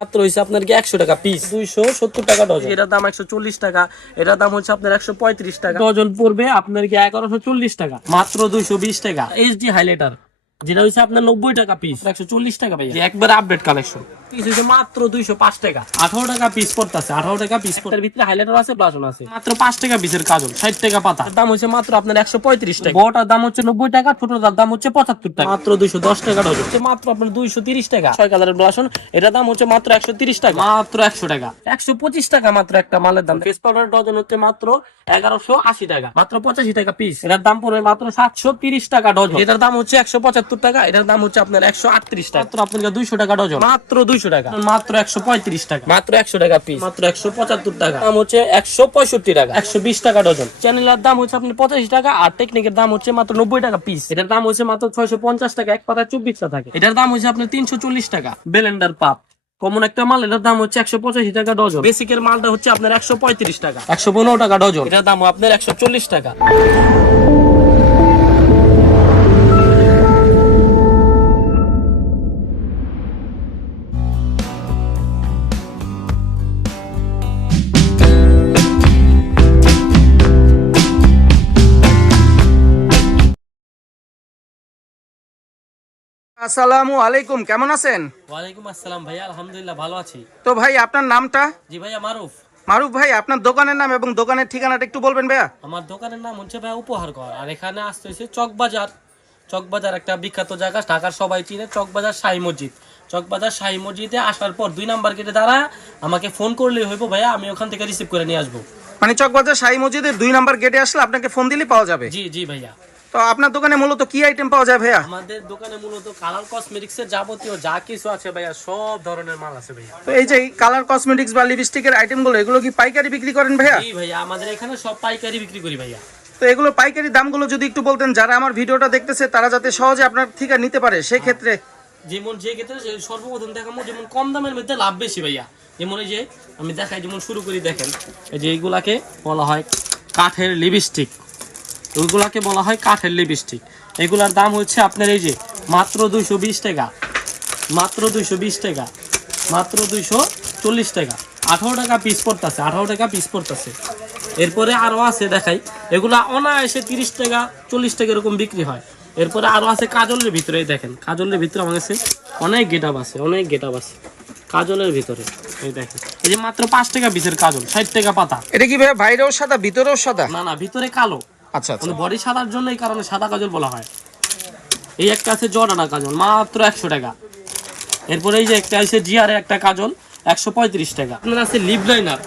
মাত্র হয়েছে আপনার কি একশো টাকা পিস দুইশো সত্তর টাকা ডজন এটার দাম একশো চল্লিশ টাকা এটার দাম হচ্ছে আপনার একশো পঁয়ত্রিশ টাকা। ডজন পড়বে আপনার কি এগারোশো চল্লিশ টাকা। মাত্র দুইশো বিশ টাকা। এইচডি হাইলাইটার যেটা হচ্ছে আপনার নব্বই টাকা পিস একশো চল্লিশ টাকা ভাই একবার আপডেট কালেকশন পিস হচ্ছে মাত্র দুইশো পাঁচ টাকা। আঠারো টাকা পিস পড়তেছে আঠারো টাকা পিস তার ভিতরে হাইলাইটার আছে প্লাসন আছে। মাত্র পাঁচ টাকা পিসের কাজল ষাট টাকা পাতা। দাম হচ্ছে মাত্র আপনার একশো পঁয়ত্রিশ টাকা। বড়টার দাম হচ্ছে নব্বই টাকা ছোটটার দাম হচ্ছে পঁচাত্তর টাকা। মাত্র দুইশো দশ টাকা ডজন। মাত্র আপনার দুইশো তিরিশ টাকা। ছয় কালারের ব্লাসন এটার দাম হচ্ছে মাত্র একশো তিরিশ টাকা। মাত্র একশো টাকা। একশো পঁচিশ টাকা মাত্র একটা মালের দাম। ফেস পাউডার ডজন হচ্ছে মাত্র এগারোশো আশি টাকা। মাত্র পঁচাশি টাকা পিস এটার দাম পড়বে মাত্র সাতশো তিরিশ টাকা ডজন। এটার দাম হচ্ছে একশো পঁচাত্তর টাকা এটার দাম হচ্ছে আপনার একশো আটত্রিশ টাকা। মাত্র আপনার দুইশো টাকা ডজন? মাত্র দুইশো টাকা। মাত্র একশো পঁয়ত্রিশ টাকা। মাত্র একশো টাকা পিস মাত্র একশো পঁচাত্তর টাকা। দাম হচ্ছে একশো পঁয়ষট্টি টাকা। একশো বিশ টাকা ডজন। চ্যানেলের দাম হচ্ছে আপনার পঁচাশি টাকা আর টেকনিকের দাম হচ্ছে মাত্র নব্বই টাকা পিস এটার দাম হচ্ছে মাত্র ছয়শো পঞ্চাশ টাকা এক পাতা চব্বিশটা থাকে। এটার দাম হচ্ছে আপনার তিনশো চল্লিশ টাকা। বেলেন্ডার পাপ কমন একটা মাল এটার দাম হচ্ছে একশো পঁচাশি টাকা ডজন। বেসিকের মালটা হচ্ছে আপনার একশো পঁয়ত্রিশ টাকা। একশো পনেরো টাকা ডজন। এটার দাম আপনার একশো চল্লিশ টাকা। আসসালামু আলাইকুম কেমন আছেন? ওয়ালাইকুম আসসালাম ভাইয়া আলহামদুলিল্লাহ ভালো আছি। তো ভাই আপনার নামটা? জি ভাইয়া মারুফ। মারুফ ভাই আপনার দোকানের নাম এবং দোকানের ঠিকানাটা একটু বলবেন ভাইয়া। আমার দোকানের নাম হচ্ছে ভাই উপহার ঘর আর এখানে আসতে হয়েছে চকবাজার। চকবাজার একটা বিখ্যাত জায়গা ঢাকার সবাই চিনে চকবাজার শাহী মসজিদ। চকবাজার শাহী মসজিদে আসার পর দুই নাম্বার গেটে দ্বারা আমাকে ফোন করলেই হইব ভাইয়া আমি ওখান থেকে রিসিভ করে নিয়ে আসব। মানে চকবাজার শাহী মসজিদের দুই নাম্বার গেটে আসলে আপনাকে ফোন দিলেই পাওয়া যাবে? জি জি ভাইয়া। তো আপনার দোকানে মূলত কি আইটেম পাওয়া যায় ভাইয়া? আমাদের দোকানে মূলত কালার কসমেটিক্স এর যাবতীয় যা কিছু আছে ভাইয়া সব ধরনের মাল আছে ভাইয়া। তো এই যে কালার কসমেটিক্স বা লিপস্টিকের আইটেমগুলো এগুলো কি পাইকারি বিক্রি করেন ভাইয়া? জি ভাইয়া আমাদের এখানে সব পাইকারি বিক্রি করি ভাইয়া। তো এগুলো পাইকারি দামগুলো যদি একটু বলতেন যারা আমার ভিডিওটা দেখতেছে তারা যাতে সহজে আপনার থেকে নিতে পারে সেই ক্ষেত্রে যেমন যে ক্ষেত্রে সর্বপ্রথম দেখাবো যেমন কম দামের মধ্যে লাভ বেশি ভাইয়া। যেমন এই যে আমি দেখাই যেমন শুরু করি দেখেন এই যে এইগুলাকে বলা হয় কাঠের লিপস্টিক ওইগুলাকে বলা হয় কাঠের লিপস্টিক। এগুলার দাম হচ্ছে আপনার এই যে মাত্র দুইশো বিশ টাকা। মাত্র দুইশো বিশ টাকা। মাত্র দুইশো চল্লিশ টাকা। আঠারো টাকা পিস পড়তেছে আঠারো টাকা পিস পড়তেছে। এরপরে আরও আছে দেখাই এগুলা অনায়াসে তিরিশ টাকা চল্লিশ টাকা এরকম বিক্রি হয়। এরপরে আরও আছে কাজলের ভিতরে দেখেন কাজলের ভিতরে আমার কাছে অনেক গেটাপ আছে অনেক গেটাপ আছে। কাজলের ভিতরে এই দেখেন। এই যে মাত্র পাঁচ টাকা পিসের কাজল ষাট টাকা পাতা। এটা কি ভাইয়া বাইরেও সাদা ভিতরেও সাদা? না না ভিতরে কালো। আচ্ছা আচ্ছা। মানে বডি সাদার জন্য এই কারণে সাদা কাজল বলা হয়। এই একটা আছে জর্ডানা কাজল, মাত্র একশো টাকা। এরপরে এই যে একটা আছে জিআর একটা কাজল, একশো পঁয়ত্রিশ টাকা। আপনার আছে লিপ লাইনার।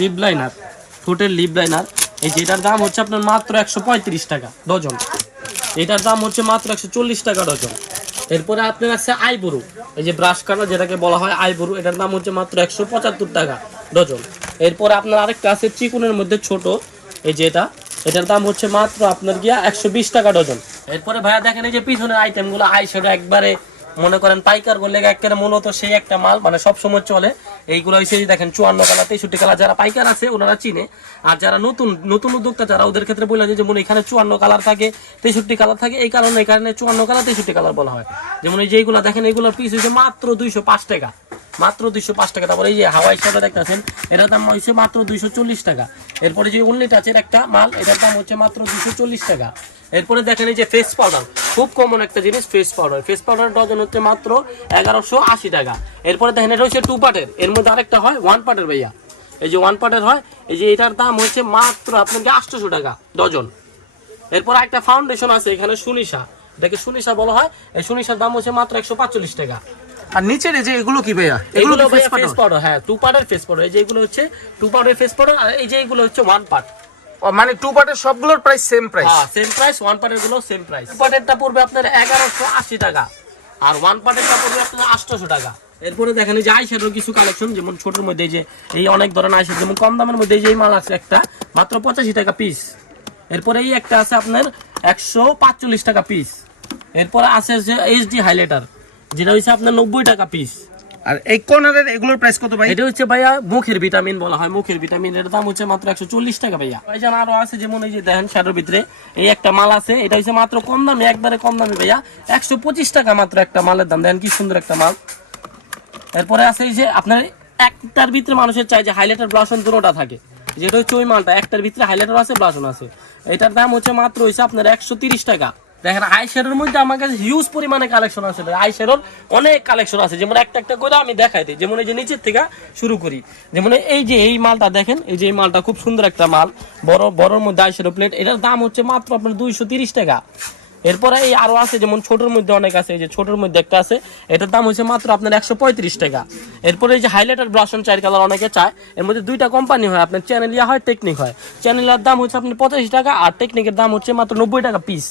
লিপ লাইনার, ঠোঁটের লিপ লাইনার, এই যে এটার দাম হচ্ছে আপনার মাত্র একশো পঁয়ত্রিশ টাকা, ডজন। এটার দাম হচ্ছে মাত্র একশো চল্লিশ টাকা, ডজন। এরপরে আপনার আছে আইবুরু, এই যে ব্রাশ কাটা যেটাকে বলা হয় আইবুরু, এটার দাম হচ্ছে মাত্র একশো পঁচাত্তর টাকা, ডজন। এরপরে আপনার আরেকটা আছে চিকুনের মধ্যে ছোট এই যে এটা, এটার দাম হচ্ছে মাত্র আপনার গিয়া একশো বিশ টাকা ডজন। এরপরে ভাইয়া দেখেন এই যে পিছনের আইটেমগুলো আইশ্যাডো একবারে মনে করেন পাইকার করলে একেবারে মূলত সেই একটা মাল মানে সব সময় চলে। এইগুলো হচ্ছে দেখেন চুয়ান্ন কালা, তেষট্টি কালার যারা পাইকার আছে ওনারা চিনে। আর যারা নতুন নতুন উদ্যোক্তা, যারা ওদের ক্ষেত্রে বলে যে, যেমন এখানে চুয়ান্ন কালার থাকে, তেষট্টি কালার থাকে, এই কারণে এখানে চুয়ান্ন কালার তেষট্টি কালার বলা হয়। যেমন এই যে এইগুলো দেখেন, এইগুলোর পিস হচ্ছে মাত্র দুইশো পাঁচ টাকা। মাত্র দুইশো পাঁচ টাকা। তারপরে এই যে হাওয়াই শাটা দেখতেছেন, এটার দাম হচ্ছে মাত্র দুইশো চল্লিশ টাকা। এরপরে যে উন্নি টাচের একটা মাল, এটার দাম হচ্ছে মাত্র দুইশো চল্লিশ টাকা। এরপরে দেখেন এই যে ফেস পাউডার খুব কমন একটা জিনিস face powder face powder dozen হচ্ছে মাত্র এগারোশো আশি টাকা। এরপরে দেখেন এটা হচ্ছে টু পার্টের এর মধ্যে আরেকটা হয় ওয়ান পার্টের ভাইয়া। এই যে ওয়ান পার্টের হয়, এই যে এটার দাম হচ্ছে মাত্র আপনাকে আটশোশো টাকা ডজন। এরপর একটা ফাউন্ডেশন আছে এখানে সুনিশা। এটাকে সুনিশা বলা হয়। এই সুনিশার দাম হচ্ছে মাত্র একশো পাঁচচল্লিশ টাকা। আর নিচের এই যে এগুলো কি ভাইয়া? এগুলো ফেস? পাউডার হ্যাঁ টু পার্টের ফেস পাউডার এই যে এগুলো হচ্ছে টু পার্টের ফেস পাউডার আর এই যে এগুলো হচ্ছে ওয়ান পার্ট মানে টু পার্টের সবগুলোর প্রাইস সেম প্রাইস হ্যাঁ সেম প্রাইস ওয়ান পার্টেরগুলো সেম প্রাইস টু পার্টেরটা পড়বে আপনার এগারোশো আশি টাকা আর ওয়ান পার্টেরটা পড়বে আপনার আটশোশো টাকা। এরপরে দেখেন যে আইশ্যাডোর কিছু কালেকশন যেমন ছোটোর মধ্যে যে এই অনেক ধরনের আইশ্যাডো যেমন কম দামের মধ্যে এই যে এই মাল আছে একটা মাত্র পঁচাশি টাকা পিস এরপরে এই একটা আছে আপনার একশো পাঁচচল্লিশ টাকা পিস এরপরে আছে যে এইচডি হাইলাইটার যেটা হচ্ছে আপনার নব্বই টাকা পিস আর এই কর্নারের এগুলোর প্রাইস কত ভাই? এটা হচ্ছে ভাইয়া মুখের ভিটামিন বলা হয় মুখের ভিটামিন এর দাম হচ্ছে মাত্র একশো চল্লিশ টাকা ভাইয়া। ভাইজান আরও আছে যেমন এই যে দেখেন শ্যাডোর ভিতরে এই একটা মাল আছে এটা হচ্ছে মাত্র কম দামে একবারে কম দামে ভাইয়া। একশো পঁচিশ টাকা মাত্র একটা মালের দাম দেখেন কি সুন্দর একটা মাল। এরপরে আছে এই যে আপনার একটার ভিতরে মানুষের চাই যে হাইলাইটার ব্লাশন দুটোটা থাকে। যেটা হচ্ছে ওই মালটা একটার ভিতরে হাইলাইটার আছে ব্লাশন আছে। এটার দাম হচ্ছে মাত্র হচ্ছে আপনার একশো তিরিশ টাকা। দেখেন আই শ্যাডোর মধ্যে আমার কাছে হিউজ পরিমাণে কালেকশন আছে আই শ্যাডোর অনেক কালেকশন আছে। যেমন একটা একটা করে আমি দেখাই দিই। যেমন এই যে নিচের থেকে শুরু করি। যেমন এই যে এই মালটা দেখেন, এই যে এই মালটা খুব সুন্দর একটা মাল। বড়, বড়র মধ্যে আই শ্যাডো প্লেট এটার দাম হচ্ছে মাত্র আপনার দুইশো তিরিশ টাকা। এরপরে এই আরও আছে, যেমন ছোটোর মধ্যে অনেক আছে, এই যে ছোটোর মধ্যে একটা আছে, এটার দাম হচ্ছে মাত্র আপনার একশো পঁয়ত্রিশ টাকা। এরপরে এই যে হাইলাইটার ব্রাশন চার কালার অনেকে চায়, এর মধ্যে দুইটা কোম্পানি হয়, আপনার চ্যানেলিয়া হয় টেকনিক হয়। চ্যানেলিয়ার দাম হচ্ছে আপনার পঁচাশি টাকা, আর টেকনিকের দাম হচ্ছে মাত্র নব্বই টাকা পিস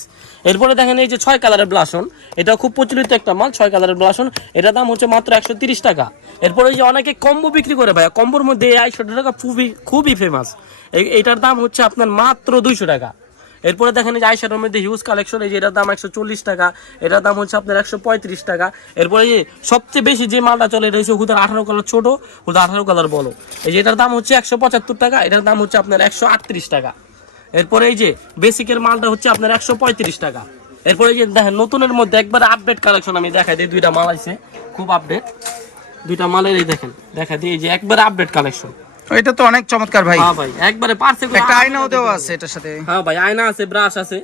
এরপরে দেখেন এই যে ছয় কালারের ব্লাশন এটা খুব প্রচলিত একটা মাল, ছয় কালারের ব্লাশন এটার দাম হচ্ছে মাত্র একশো তিরিশ টাকা। এরপরে যে অনেকে কম্বো বিক্রি করে ভাই কম্বোর মধ্যে এই আড়াইশো টাকা খুবই খুবই ফেমাস এটার দাম হচ্ছে আপনার মাত্র দুইশো টাকা। এরপরে দেখেন এই যে মধ্যে হিউজ কালেকশন এই যে এটার দাম একশো চল্লিশ টাকা, এটার দাম হচ্ছে আপনার একশো পঁয়ত্রিশ টাকা। এরপরে এই সবচেয়ে বেশি যে মালটা চলে, এটা হচ্ছে হুদার আঠারো কালার ছোটো, হুদার আঠারো কালার বলো এই যে এটার দাম হচ্ছে একশো পঁচাত্তর টাকা, এটার দাম হচ্ছে আপনার একশো আটত্রিশ টাকা। এরপরে এই যে বেসিকের মালটা হচ্ছে আপনার একশো পঁয়ত্রিশ টাকা। এরপরে যে দেখেন, নতুনের মধ্যে একবার আপডেট কালেকশন আমি দেখাই দিই, দুইটা মাল আছে খুব আপডেট দুইটা মালের এই দেখেন, দেখা দিই, এই যে একবার আপডেট কালেকশন এটা তো অনেক চমৎকার ভাই। হ্যাঁ ভাই একবারে পারছে একটা আয়নাও দেওয়া আছে এটার সাথে। হ্যাঁ ভাই আয়না আছে ব্রাশ আছে।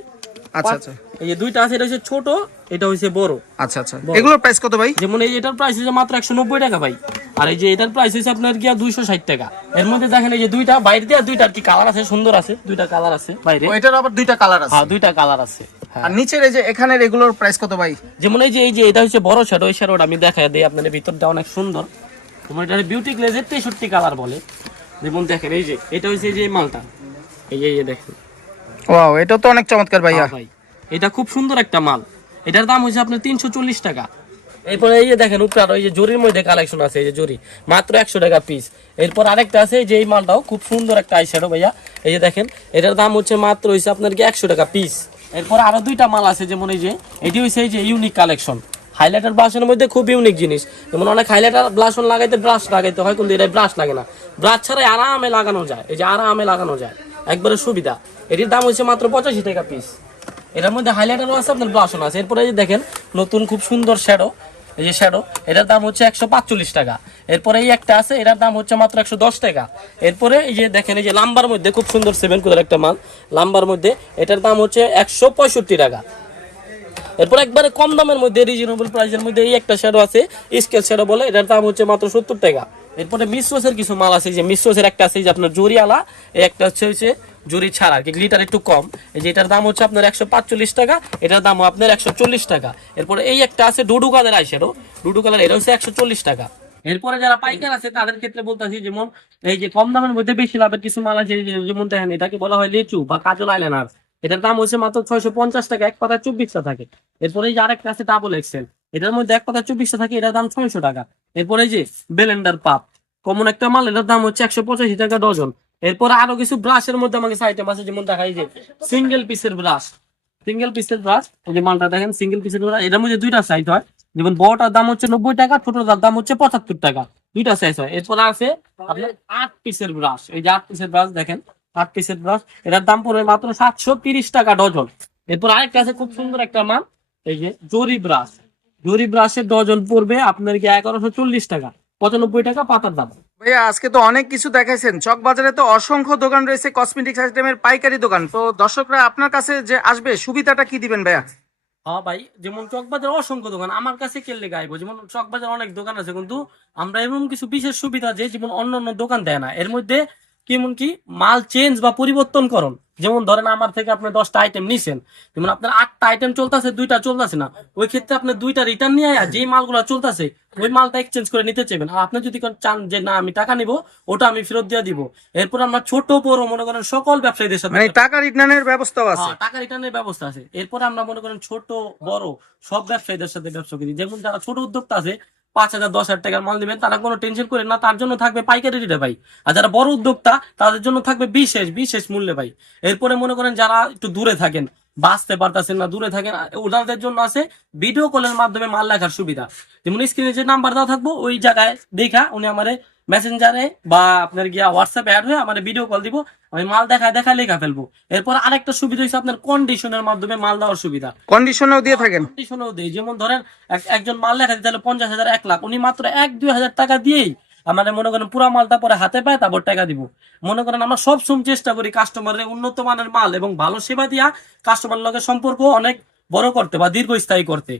আচ্ছা আচ্ছা। এই যে দুইটা আছে এটা হচ্ছে ছোট এটা হচ্ছে বড়। আচ্ছা আচ্ছা। এগুলোর প্রাইস কত ভাই? যেমন এই এটার প্রাইস হচ্ছে মাত্র একশো নব্বই টাকা ভাই। আর এই যে এটার প্রাইস হচ্ছে আপনার গিয়া দুইশো ষাট টাকা। এর মধ্যে দেখেন এই যে দুইটা বাইরে দিয়ে দুইটা কি কালার আছে সুন্দর আছে দুইটা কালার আছে বাইরে। এটার আবার দুইটা কালার আছে। হ্যাঁ দুইটা কালার আছে। হ্যাঁ। আর নিচের এই যে এখানের এগুলোর প্রাইস কত ভাই? যেমন এই যে এই যে এটা হচ্ছে বড় শ্যাডো এই শ্যাডোটা আমি দেখাই দিই আপনাদের ভিতরটা অনেক সুন্দর। তোমার এটা বিউটি গ্লেজের তেষট্টি কালার বলে। যেমন দেখেন এই যে এটা হচ্ছে যে মালটা। এই যে দেখেন। ওয়াও এটা তো অনেক চমৎকার ভাইয়া। হ্যাঁ ভাই এটা খুব সুন্দর একটা মাল। এটার দাম হচ্ছে আপনার তিনশো চল্লিশ টাকা। এরপরে এই যে দেখেন উপরে এই যে জরির মধ্যে কালেকশন আছে এই যে জরি। মাত্র একশো টাকা পিস এরপর আরেকটা আছে যে এই মালটাও খুব সুন্দর একটা আইশ্যাডো ভাইয়া। এই যে দেখেন এটার দাম হচ্ছে মাত্র হচ্ছে আপনার কি একশো টাকা পিস এরপর আরও দুইটা মাল আছে যেমন এই যে এটি হচ্ছে এই যে ইউনিক কালেকশন হাইলাইটার ব্রাশের মধ্যে খুব ইউনিক জিনিস। যেমন অনেক হাইলাইটার ব্লাশন লাগাইতে ব্রাশ লাগাইতে হয়, কিন্তু এটা ব্রাশ লাগে না। ব্রাশ ছাড়াই আরামে লাগানো যায়, এই যে আরামে লাগানো যায়। একবারে সুবিধা। এটির দাম হচ্ছে মাত্র পঁচাশি টাকা পিস এটার মধ্যে হাইলাইটারও আছে, আপনার ব্লাশন আছে। এরপরে যে দেখেন, নতুন খুব সুন্দর শ্যাডো এই যে শ্যাডো এটার দাম হচ্ছে একশো পাঁচচল্লিশ টাকা। এরপরে এই একটা আছে, এটার দাম হচ্ছে মাত্র একশো দশ টাকা। এরপরে এই যে দেখেন, এই যে লাম্বার মধ্যে খুব সুন্দর সেভেন কোদের একটা মাল। লাম্বার মধ্যে এটার দাম হচ্ছে একশো পঁয়ষট্টি টাকা। এরপর একবারে কম দামের মধ্যে রিজনেবল প্রাইসের মধ্যে এই একটা শ্যাডো আছে স্কেল শ্যাডো বলে, এটার দাম হচ্ছে মাত্র সত্তর টাকা। এরপরে মিশ্রসের কিছু মাল আছে যে মিশ্রসের একটা আছে যে আপনার জরিয়ালা একটা হচ্ছে হচ্ছে জরি ছাড়া আর কি গ্লিটার একটু কম। এই যে এটার দাম হচ্ছে আপনার একশো পাঁচচল্লিশ টাকা, এটার দাম আপনার একশো চল্লিশ টাকা। এরপরে এই একটা আছে ডুডু কালার আইশ্যাডো ডুডু কালার এটা হচ্ছে একশো চল্লিশ টাকা। এরপরে যারা পাইকার আছে, তাদের ক্ষেত্রে বলতেছি যেমন, এই যে কম দামের মধ্যে বেশি লাভের কিছু মাল আছে যেমন দেখেন, এটাকে বলা হয় লিচু বা কাজল আইলাইনার এটার দাম হচ্ছে মাত্র ছয়শো পঞ্চাশ টাকা, এক পাতায় চব্বিশটা থাকে। এরপরে যে আরেকটা আছে ডাবল এক্সেল এটার মধ্যে এক পাতায় চব্বিশটা থাকে, এটার দাম ছয়শো টাকা। এরপরে যে বেলেন্ডার পাপ কমন একটা মাল, এটার দাম হচ্ছে একশো পঁচাশি টাকা ডজন। এরপরে আরও কিছু ব্রাশের মধ্যে আমাকে আইটেম আছে, যেমন দেখা যে সিঙ্গেল পিসের ব্রাশ সিঙ্গেল পিসের ব্রাশ যে মালটা দেখেন সিঙ্গেল পিসের ব্রাশ এটার মধ্যে দুইটা সাইজ হয়। যেমন বড়টার দাম হচ্ছে নব্বই টাকা, ছোটটার দাম হচ্ছে পঁচাত্তর টাকা। দুইটা সাইজ হয়। এরপরে আছে আপনার আট পিসের ব্রাশ এই যে আট পিসের ব্রাশ দেখেন। আট পিসের ব্রাশ এটার দাম পড়বে মাত্র সাতশো তিরিশ টাকা ডজন। এরপর আরেকটা আছে খুব সুন্দর একটা মাল এই যে জরি ব্রাশ জরি ব্রাশের ডজন পড়বে আপনার কি এগারোশো চল্লিশ টাকা পঁচানব্বই টাকা পাতার দাম। ভাইয়া আজকে তো অনেক কিছু দেখাইছেন। চক বাজারে তো অসংখ্য দোকান রয়েছে কসমেটিক্স আইটেমের পাইকারি দোকান। তো দর্শকরা আপনার কাছে যে আসবে সুবিধাটা কি দিবেন ভাইয়া? হ্যাঁ ভাই যেমন চকবাজার অসংখ্য দোকান আমার কাছে কেলে গাইবো? যেমন চকবাজার অনেক দোকান আছে কিন্তু আমরা এমন কিছু বিশেষ সুবিধা যে যেমন অন্য অন্য দোকান দেয় না। এর মধ্যে কেমন কি মাল চেঞ্জ বা পরিবর্তন করুন যেমন ধরেন আমার থেকে আপনি দশটা আইটেম নিছেন যেমন আপনার আটটা আইটেম চলতেছে দুইটা চলতেছে না। ওই ক্ষেত্রে আপনি দুইটা রিটার্ন নিয়ে যেই মালগুলো চলতেছে ওই মালটা এক্সচেঞ্জ করে নিতে চাইবেন। আর আপনি যদি চান যে না আমি টাকা নিব ওটা আমি ফেরত দিয়ে দিব। এরপর আমরা ছোট বড় মনে করেন সকল ব্যবসায়ীদের সাথে মানে টাকা রিটার্নের ব্যবস্থাও আছে। হ্যাঁ, টাকা রিটার্নের ব্যবস্থা আছে। এরপরে আমরা মনে করেন ছোট বড় সব ব্যবসায়ীদের সাথে ব্যবসা করি। যেমন যারা ছোট উদ্যোক্তা আছে পাঁচ হাজার, দশ হাজার টাকার মাল দিবেন তারা কোনো টেনশন করেন না, তার জন্য থাকবে পাইকারি রেটে ভাই। আর যারা বড় উদ্যোক্তা, তাদের জন্য থাকবে বিশেষ বিশেষ মূল্যে ভাই। এরপরে মনে করেন যারা একটু দূরে থাকেন, বাঁচতে পারতেছেন না, দূরে থাকেন, ওনাদের জন্য আছে ভিডিও কলের মাধ্যমে মাল লেখার সুবিধা। যেমন স্ক্রিনে যে নাম্বার দেওয়া থাকব, ওই জায়গায় দেখা, উনি আমার মেসেঞ্জারে বা আপনার গিয়া হোয়াটসঅ্যাপ অ্যাড হয়ে আমার ভিডিও কল দিব আমি মাল দেখায় দেখা লেখা ফেলব। এরপর আরেকটা সুবিধা হচ্ছে আপনার কন্ডিশনের মাধ্যমে মাল দেওয়ার সুবিধা। কন্ডিশনেও দিয়ে থাকেন? কন্ডিশনও দেয় যেমন ধরেন একজন মাল লেখা দিতে পঞ্চাশ হাজার এক লাখ। উনি মাত্র এক দুই হাজার টাকা দিয়েই আমাদের মনে করেন পুরা মালটা পরে হাতে পায় তারপর টাকা দিব। মনে করেন আমরা সব সময় চেষ্টা করি কাস্টমারের উন্নত মানের মাল এবং ভালো সেবা দিয়া কাস্টমার লগে সম্পর্ক অনেক বড় করতে বা দীর্ঘস্থায়ী করতে।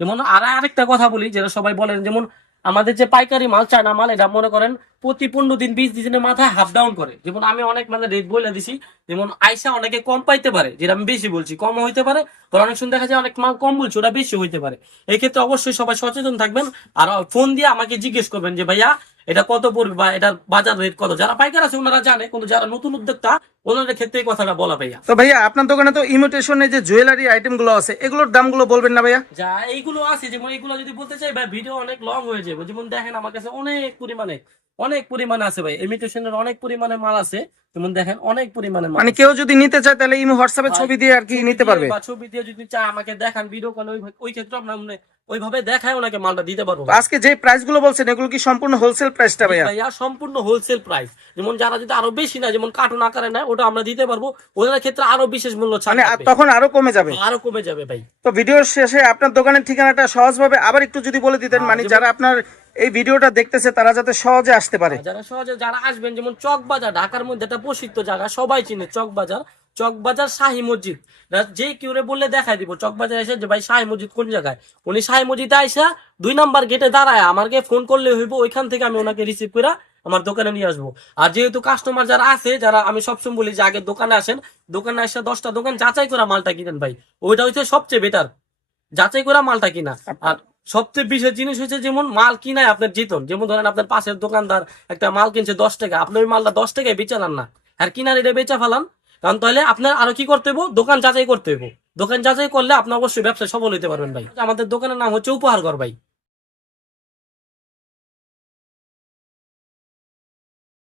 যেমন আর আরেকটা কথা বলি যেটা সবাই বলেন যেমন আমাদের যে পাইকারি মাল, চায়না মাল এটা মনে করেন প্রতি পনেরো দিন, বিশ দিনের মাথায় হাফ ডাউন করে। যেমন আমি অনেক মানে রেট বলে দিছি, যেমন আইসা অনেকে কম পাইতে পারে, যেটা আমি বেশি বলছি, কম হইতে পারে। আর অনেক সময় দেখা যায় অনেক মাল কম বলছি, ওটা বেশি হইতে পারে। এক্ষেত্রে ক্ষেত্রে অবশ্যই সবাই সচেতন থাকবেন। আর ফোন দিয়ে আমাকে জিজ্ঞেস করবেন যে, ভাইয়া এটা কত পড়বে বা এটার বাজার রেট কত? যারা পাইকার আছে ওনারা জানে কিন্তু যারা নতুন উদ্যোক্তা ওনাদের ক্ষেত্রে এই কথাটা বলা ভাইয়া। তো ভাইয়া আপনার দোকানে তো ইমিটেশনের যে জুয়েলারি আইটেমগুলো আছে এগুলোর দামগুলো বলবেন না ভাইয়া? যা এইগুলো আছে যেমন এইগুলো যদি বলতে চাই ভাই ভিডিও অনেক লং হয়ে যাবে। যেমন দেখেন আমার কাছে অনেক পরিমাণে অনেক পরিমাণে আছে ভাই। ইমিটেশনের অনেক পরিমাণে মাল আছে। যেমন দেখেন অনেক পরিমাণে মানে কেউ যদি নিতে চায় তাহলে ইমো হোয়াটসঅ্যাপে ছবি দিয়ে আর কি নিতে পারবে? বা ছবি দিয়ে যদি চায় আমাকে দেখান ভিডিও কল ওই ক্ষেত্রে আমরা মানে ওইভাবে দেখায় ওনাকে মালটা দিতে পারব আজকে যে প্রাইসগুলো বলছেন এগুলো কি সম্পূর্ণ হোলসেল প্রাইসটা ভাইয়া? ভাইয়া সম্পূর্ণ হোলসেল প্রাইস যেমন যারা যদি আরও বেশি না যেমন কার্টুন আকারে নেয় ওটা আমরা দিতে পারব। ওদের ক্ষেত্রে আরও বিশেষ মূল্য ছাড় মানে তখন আরও কমে যাবে। আরও কমে যাবে ভাই। তো ভিডিওর শেষে আপনার দোকানের ঠিকানাটা সহজভাবে আবার একটু যদি বলে দিতেন হ্যাঁ, মানে যারা আপনার এই ভিডিওটা দেখতেছে তারা যাতে সহজে আসতে পারে। যারা সহজে যারা আসবেন যেমন চক বাজার ঢাকার মধ্যে একটা প্রসিদ্ধ জায়গা সবাই চিনে চক বাজার চক শাহী মসজিদ। যে কেউ বললে দেখাই দিব, চকবাজার এসে যে, ভাই, শাহী মসজিদ কোন জায়গায়? উনি শাহী মসজিদে আইসা দুই নাম্বার গেটে দাঁড়ায়, আমাকে ফোন করলে হইব, ওইখান থেকে আমি ওনাকে রিসিভ করে আমার দোকানে নিয়ে আসব। আর যেহেতু কাস্টমার যারা আছে, যারা আমি সবসময় বলি যে, আগে দোকানে আসেন। দোকানে আসে দশটা দোকান যাচাই করা মালটা কিনেন, ভাই। ওইটা হচ্ছে সবচেয়ে বেটার যাচাই করা মালটা কিনা। আর সবচেয়ে বিশেষ জিনিস হচ্ছে যেমন মাল কিনায় আপনার জিতন। যেমন ধরেন আপনার পাশের দোকানদার একটা মাল কিনছে দশ টাকা, আপনি ওই মালটা দশ টাকায় বেচালান না। আর কিনার এটা বেচা ফেলান কারণ তাহলে আপনার আরও কি করতে হইব? দোকান যাচাই করতে হইব। দোকান যাচাই করলে আপনি অবশ্যই ব্যবসায় সফল হতে পারবেন ভাই। আমাদের দোকানের নাম হচ্ছে উপহার ঘর ভাই।